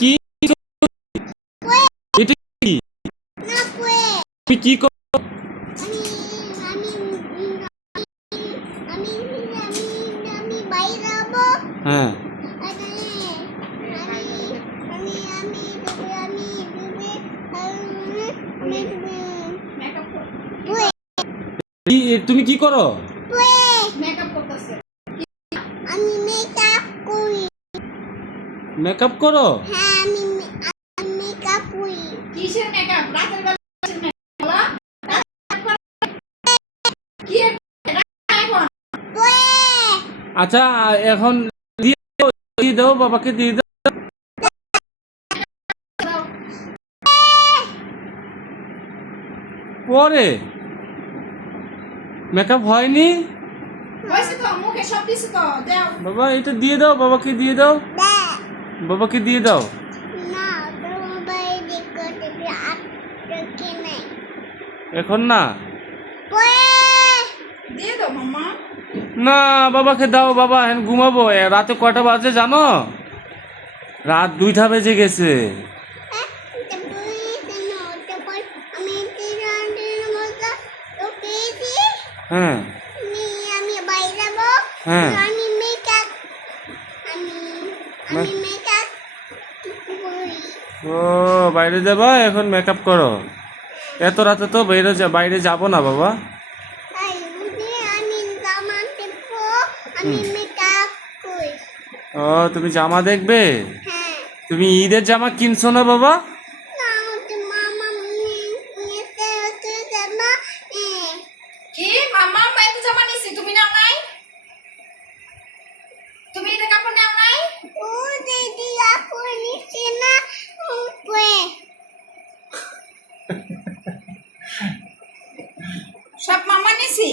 কি এটা কি তুমি কি করো? হ্যাঁ তুমি কি করো? মেকআপ করো? হ্যাঁ আমি মেকআপ করি। কিসের মেকআপ? রাতের বেলা কিসের মেকআপ? কি এখন? আচ্ছা এখন দিয়ে দাও বাবাকে দিয়ে দাও। পরে মেকআপ হয়নি হইছে তো, মুখে সব দিছ তো, দাও। বাবা, এটা দিয়ে দাও বাবাকে, দিয়ে দাও বাবাকে, দিয়ে দাও। না তোমার দেখো দেখি আটকে নাই এখন না, দিয়ে দাও মাম্মা। না বাবাকে দাও, বাবা এখন ঘুমাবো। রাতে কয়টা বাজে জানো? রাত 2টা বেজে গেছে। হ্যাঁ আমি বাইরে যাবো। হ্যাঁ আমি মেকআপ আমি মেকআপ করি। ও বাইরে যাবা, এখন মেকআপ করো? এত রাতে তো বাইরে যাব না বাবা। তাই বুঝি আমি জামা দেখবো, আমি মেকআপ করি। ও তুমি জামা দেখবে? হ্যাঁ। তুমি ঈদের জামা কিনছো না বাবা? না তো মামা নিতে হচ্ছে জামা। কি মামা বাইরে জামা নিছি, তুমি নাও নাই? তুমি এটা কাপড় নাও নাই? ও দিদি কাপড় নিছি না কই সব মামা নিছি।